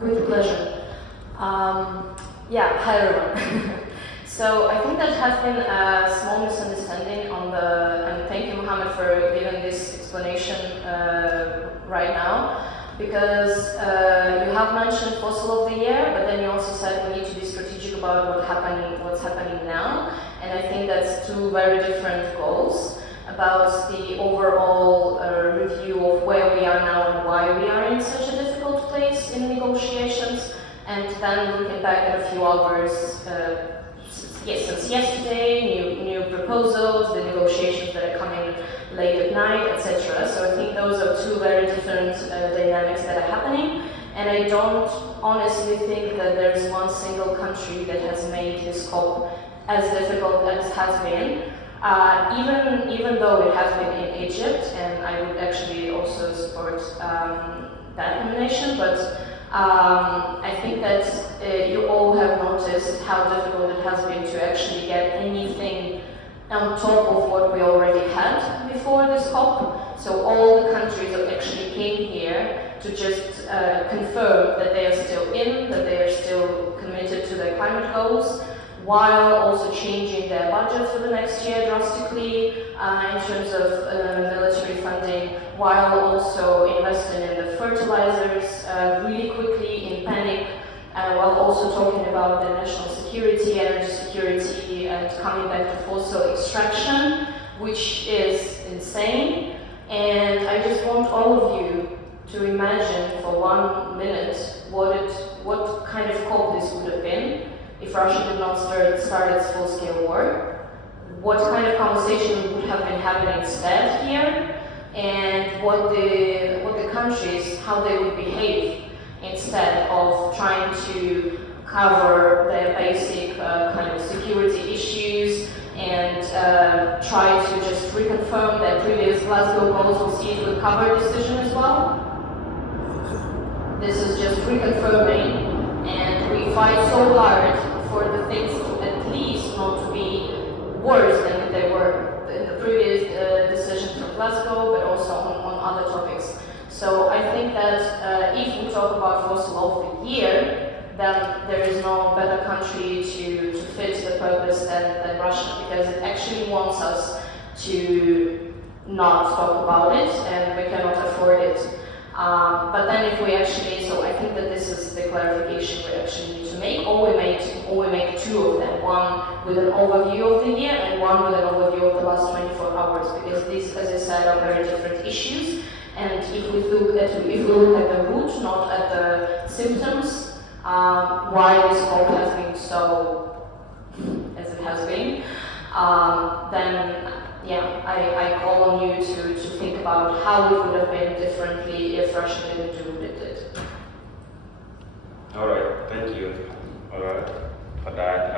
With pleasure. Hi everyone. So I think that has been a small misunderstanding on and thank you Mohammed for giving this explanation right now, because you have mentioned fossil of the year, but then you also said we need to be strategic about what's happening now, and I think that's two very different goals about the overall review of where we are now and why we are in such a difficult place in negotiations, and then looking back at a few hours since yesterday, new proposals, the negotiations that are coming late at night, etc. So I think those are two very different dynamics that are happening, and I don't honestly think that there's one single country that has made this COP as difficult as it has been. Even though it has been in Egypt, and I would actually also support that nomination, but I think that you all have noticed how difficult it has been to actually get anything on top of what we already had before this COP. So all the countries that actually came here to just confirm that they are still in, that they are still committed to their climate goals, while also changing their budget for the next year drastically in terms of military funding, while also investing in the fertilizers really quickly in panic, while also talking about the national security, energy security, and coming back to fossil extraction, which is insane. And I just want all of you to imagine for 1 minute what kind of COP this would have been if Russia did not start its full-scale war, what kind of conversation we would have been having instead here, and what the countries, how they would behave instead of trying to cover their basic kind of security issues and try to just reconfirm their previous Glasgow goals. We'll see it with cover decision as well. This is just reconfirming, and we fight so hard for the things to at least not to be worse than they were in the previous decision from Glasgow, but also on other topics. So I think that if we talk about fossil of the year, then there is no better country to fit the purpose than Russia, because it actually wants us to not talk about it, and we cannot afford it. But then if we actually, so I think that this is the clarification we actually need to make, or we make two of them, one with an overview of the year and one with an overview of the last 24 hours, because these, as I said, are very different issues. And if we look at the root, not at the symptoms, why this COP has been so as it has been, then I call on you to think about how it would have been differently if Russia didn't do what it did. All right, thank you for that.